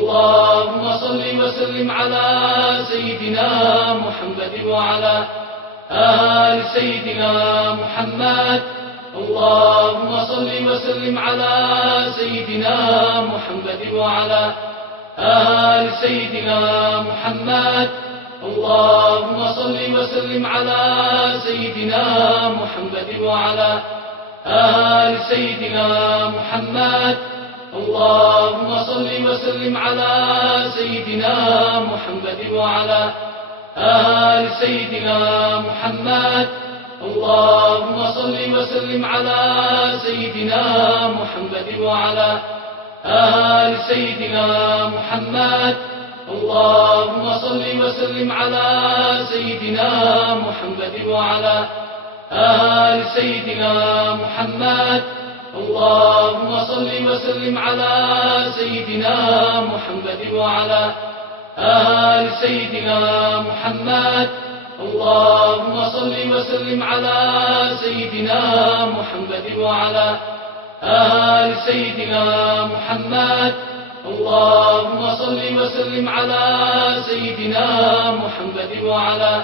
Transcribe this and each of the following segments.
اللهم صل وسلم على سيدنا محمد وعلى آل سيدنا محمد. اللهم صل وسلم على سيدنا محمد وعلى آل سيدنا محمد. اللهم صل وسلم على سيدنا محمد وعلى آل سيدنا محمد. اللهم صل وسلم على سيدنا محمد وعلى آل سيدنا محمد. اللهم صل وسلم على سيدنا محمد وعلى آل سيدنا محمد. اللهم صل وسلم على سيدنا محمد وعلى آل سيدنا محمد. اللهم صل وسلم على سيدنا محمد وعلى آل سيدنا محمد. اللهم صل وسلم على سيدنا محمد وعلى آل سيدنا محمد. اللهم صل وسلم على سيدنا محمد وعلى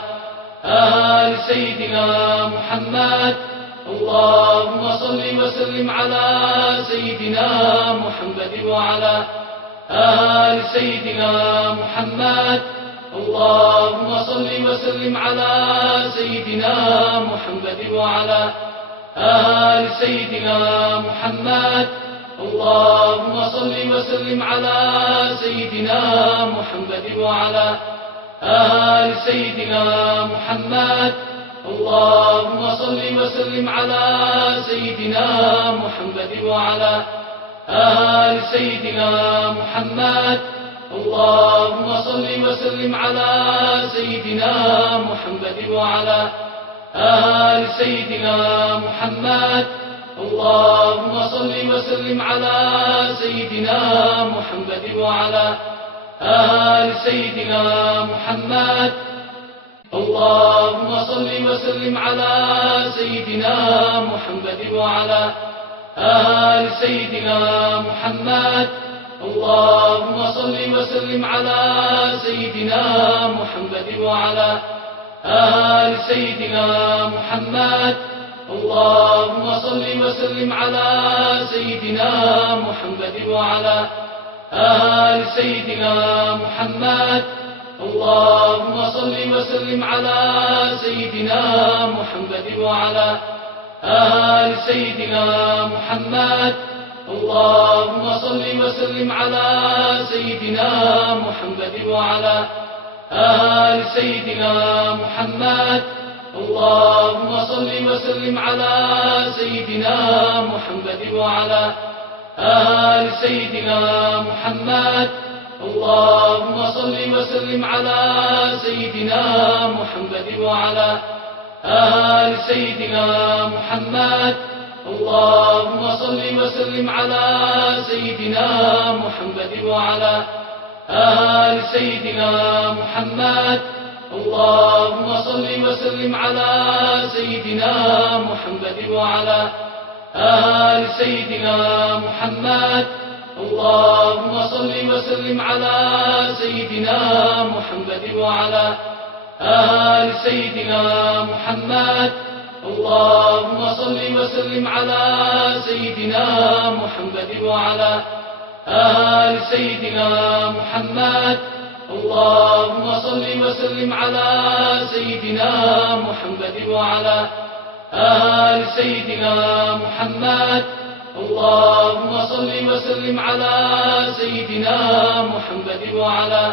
آل سيدنا محمد. اللهم صل وسلم على سيدنا محمد وعلى آل سيدنا محمد. اللهم صل وسلم على سيدنا محمد وعلى آل سيدنا محمد. اللهم صل وسلم على سيدنا محمد وعلى آل سيدنا محمد. اللهم صل وسلم على سيدنا محمد وعلى آل سيدنا محمد. اللهم صل وسلم على سيدنا محمد وعلى آل سيدنا محمد. اللهم صل وسلم على سيدنا محمد وعلى آل سيدنا محمد. اللهم صل وسلم على سيدنا محمد وعلى آل سيدنا محمد. اللهم صل وسلم على سيدنا محمد وعلى آل سيدنا محمد. اللهم صل وسلم على سيدنا محمد وعلى آل سيدنا محمد. اللهم صل وسلم على سيدنا محمد وعلى آل سيدنا محمد. اللهم صل وسلم على سيدنا محمد وعلى آل سيدنا محمد. اللهم صل وسلم على سيدنا محمد وعلى آل سيدنا محمد. اللهم صل وسلم على سيدنا محمد وعلى آل سيدنا محمد. اللهم صل وسلم على سيدنا محمد وعلى آل سيدنا محمد. اللهم صل وسلم على سيدنا محمد وعلى آل سيدنا محمد. اللهم صل وسلم على سيدنا محمد وعلى آل سيدنا محمد. اللهم صل وسلم على سيدنا محمد وعلى آل سيدنا محمد. اللهم صل وسلم على سيدنا محمد وعلى آل سيدنا محمد. اللهم صل وسلم على سيدنا محمد وعلى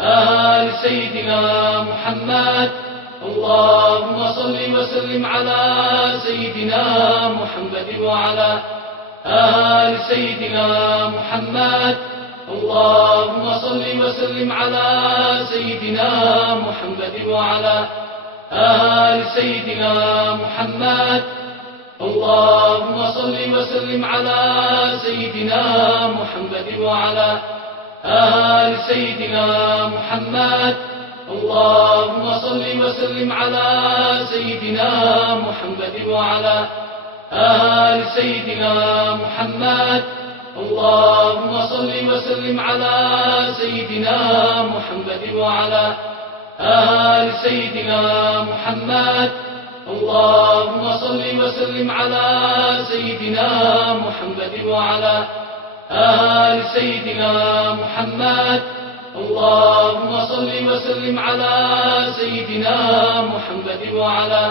آل سيدنا محمد. اللهم صل وسلم على سيدنا محمد وعلى آل سيدنا محمد. اللهم صل وسلم على سيدنا محمد وعلى آل سيدنا محمد. اللهم صل وسلم على سيدنا محمد وعلى آل سيدنا محمد. اللهم صل وسلم على سيدنا محمد وعلى آل سيدنا محمد. اللهم صل وسلم على سيدنا محمد وعلى آل سيدنا محمد. اللهم صل وسلم على سيدنا محمد وعلى آل سيدنا محمد. اللهم صل وسلم على سيدنا محمد وعلى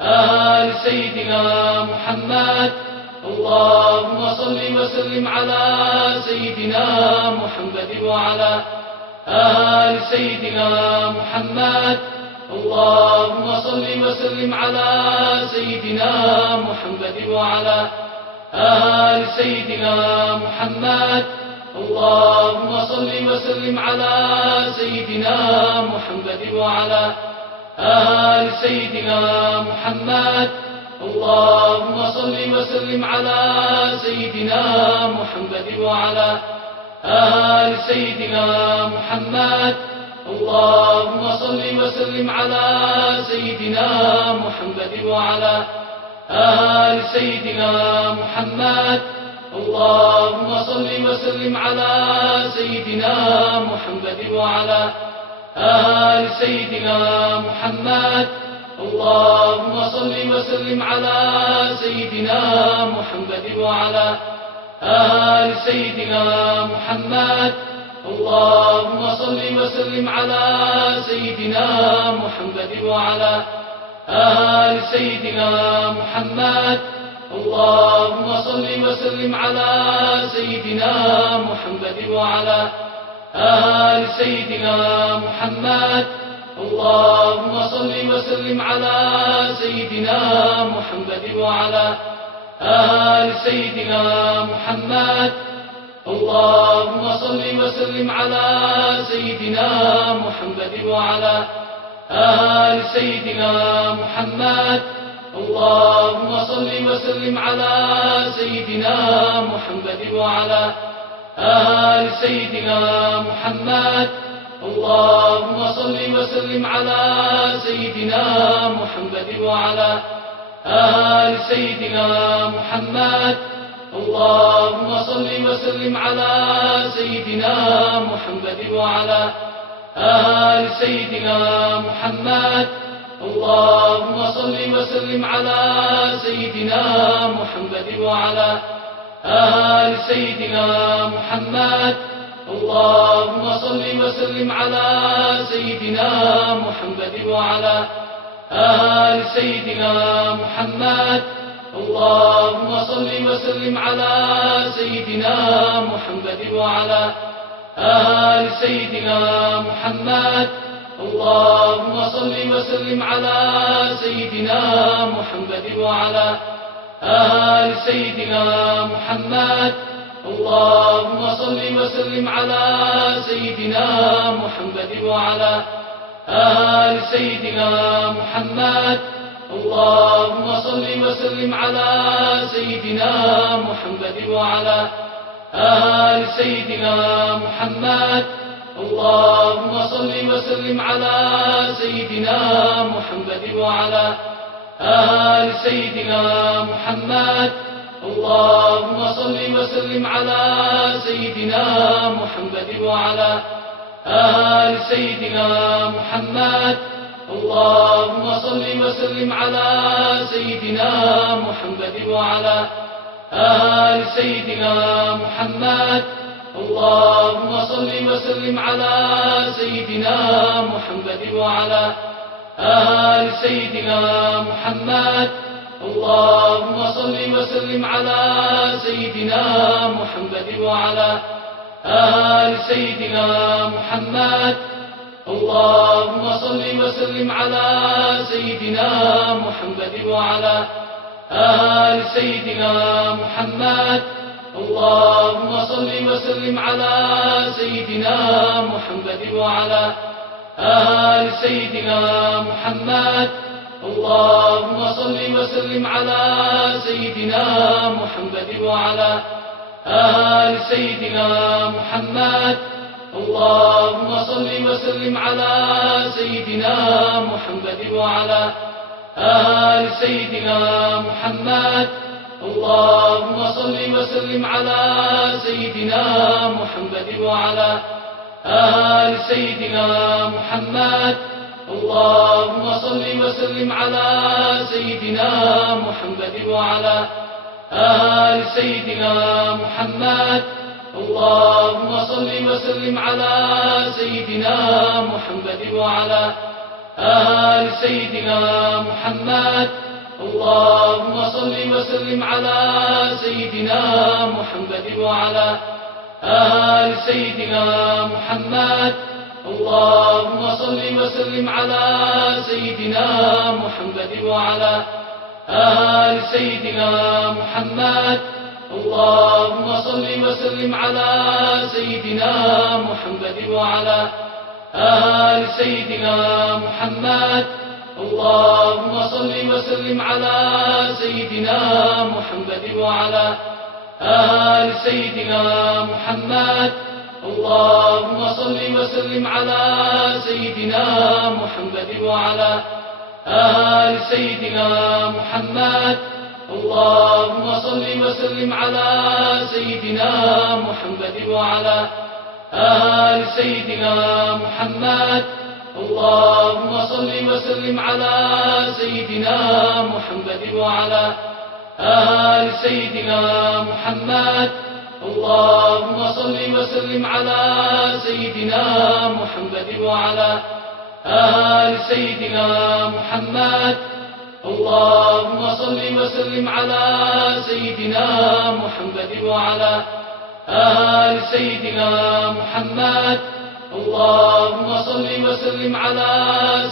آل سيدنا محمد. اللهم صل وسلم على سيدنا محمد وعلى آل سيدنا محمد. اللهم صل وسلم على سيدنا محمد وعلى آل سيدنا محمد. اللهم صل وسلم على سيدنا محمد وعلى آل سيدنا محمد. اللهم صل وسلم على سيدنا محمد وعلى آل سيدنا محمد. اللهم صل وسلم على سيدنا محمد وعلى آل سيدنا محمد. اللهم صل وسلم على سيدنا محمد وعلى آل سيدنا محمد. اللهم صل وسلم على سيدنا محمد وعلى آل سيدنا محمد. اللهم صل وسلم على سيدنا محمد وعلى آل سيدنا محمد. اللهم صل وسلم على سيدنا محمد وعلى آل سيدنا محمد. اللهم صل وسلم على سيدنا محمد وعلى آل سيدنا محمد. اللهم صل وسلم على سيدنا محمد وعلى آل سيدنا محمد. اللهم صل وسلم على سيدنا محمد وعلى آل سيدنا محمد. اللهم صل وسلم على سيدنا محمد وعلى آل سيدنا محمد. اللهم صل وسلم على سيدنا محمد وعلى آل سيدنا محمد. اللهم صل وسلم على سيدنا محمد وعلى آل سيدنا محمد. اللهم صل وسلم على سيدنا محمد وعلى آل سيدنا محمد. اللهم صل وسلم على سيدنا محمد وعلى آل سيدنا محمد. اللهم صل وسلم على سيدنا محمد وعلى آل سيدنا محمد. اللهم صل وسلم على سيدنا محمد وعلى آل سيدنا محمد. اللهم صل وسلم على سيدنا محمد وعلى آل سيدنا محمد. اللهم صل وسلم على سيدنا محمد وعلى آل سيدنا محمد. اللهم صل وسلم على سيدنا محمد وعلى آل سيدنا محمد. اللهم صل وسلم على سيدنا محمد وعلى آل سيدنا محمد. اللهم صل وسلم على سيدنا محمد وعلى آل سيدنا محمد. اللهم صل وسلم على سيدنا محمد وعلى آل سيدنا محمد. اللهم صل وسلم على سيدنا محمد وعلى آل سيدنا محمد. اللهم صل وسلم على سيدنا محمد وعلى آل سيدنا محمد. اللهم صل وسلم على سيدنا محمد وعلى آل سيدنا محمد. اللهم صل وسلم على سيدنا محمد وعلى آل سيدنا محمد. اللهم صل وسلم على سيدنا محمد وعلى آل سيدنا محمد. اللهم صل وسلم على سيدنا محمد وعلى آل سيدنا محمد. اللهم صل وسلم على سيدنا محمد وعلى آل سيدنا محمد. اللهم صل وسلم على سيدنا محمد وعلى آل سيدنا محمد. اللهم صل وسلم على سيدنا محمد وعلى آل سيدنا محمد. اللهم صل وسلم على سيدنا محمد وعلى آل سيدنا محمد. اللهم صل وسلم على سيدنا محمد وعلى آل سيدنا محمد. اللهم صل وسلم على سيدنا محمد وعلى آل سيدنا محمد. اللهم صل وسلم على سيدنا محمد وعلى آل سيدنا محمد. اللهم صل وسلم على سيدنا محمد وعلى آل سيدنا محمد. اللهم صل وسلم على سيدنا محمد وعلى آل سيدنا محمد. اللهم صل وسلم على سيدنا محمد وعلى آل سيدنا محمد. اللهم صل وسلم على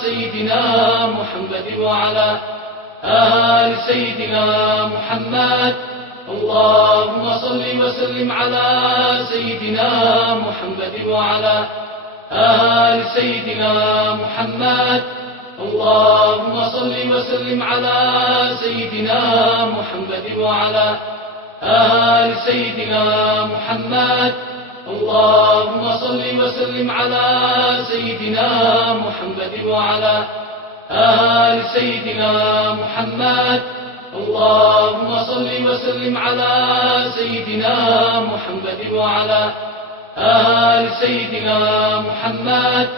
سيدنا محمد وعلى آل سيدنا محمد. اللهم صل وسلم على سيدنا محمد وعلى آل سيدنا محمد. اللهم صل وسلم على سيدنا محمد وعلى آل سيدنا محمد. اللهم صل وسلم على سيدنا محمد وعلى آل سيدنا محمد. اللهم صل وسلم على سيدنا محمد وعلى آل سيدنا محمد.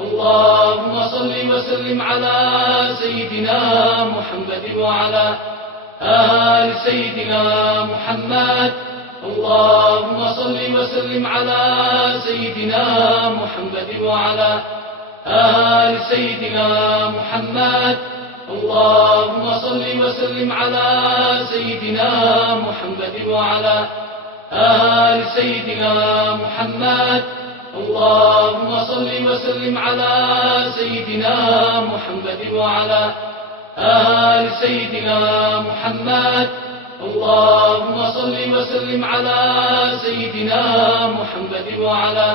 اللهم صل وسلم على سيدنا محمد وعلى آل سيدنا محمد. اللهم صل وسلم على سيدنا محمد وعلى آل سيدنا محمد. اللهم صل وسلم على سيدنا محمد وعلى آل سيدنا محمد. اللهم صل وسلم على سيدنا محمد وعلى آل سيدنا محمد. اللهم صل وسلم على سيدنا محمد وعلى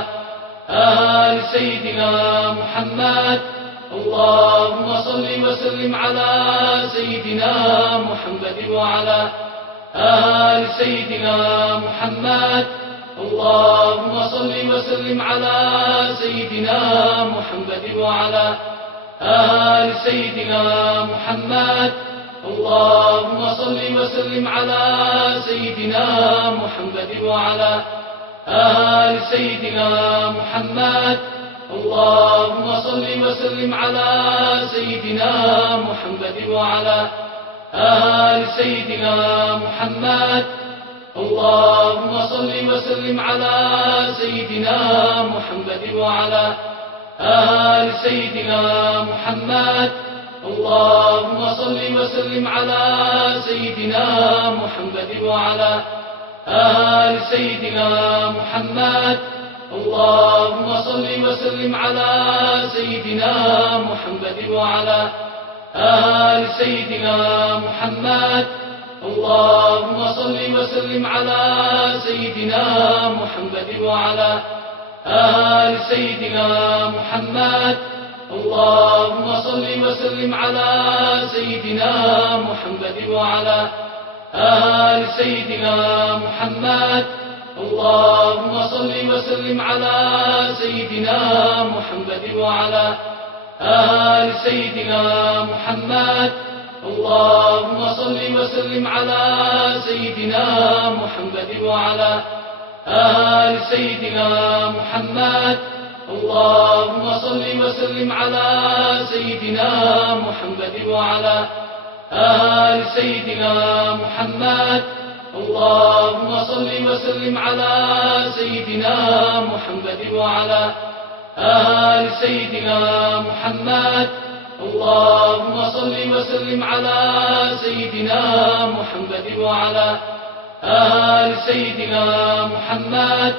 آل سيدنا محمد. اللهم صل وسلم على سيدنا محمد وعلى آل سيدنا محمد. اللهم صل وسلم على سيدنا محمد وعلى آل سيدنا محمد. اللهم صل وسلم على سيدنا محمد وعلى آل سيدنا محمد. اللهم صل وسلم على سيدنا محمد وعلى آل سيدنا محمد. اللهم صل وسلم على سيدنا محمد وعلى آل سيدنا محمد. اللهم صل وسلم على سيدنا محمد وعلى آل سيدنا محمد. اللهم صل وسلم على سيدنا محمد وعلى آل سيدنا محمد. اللهم صل وسلم على سيدنا محمد وعلى آل سيدنا محمد. اللهم صل وسلم على سيدنا محمد وعلى آل سيدنا محمد. اللهم صل وسلم على سيدنا محمد وعلى آل سيدنا محمد. اللهم صل وسلم على سيدنا محمد وعلى آل سيدنا محمد. اللهم صل وسلم على سيدنا محمد وعلى آل سيدنا محمد. اللهم صل وسلم على سيدنا محمد وعلى آل سيدنا محمد. اللهم صل وسلم على سيدنا محمد وعلى آل سيدنا محمد.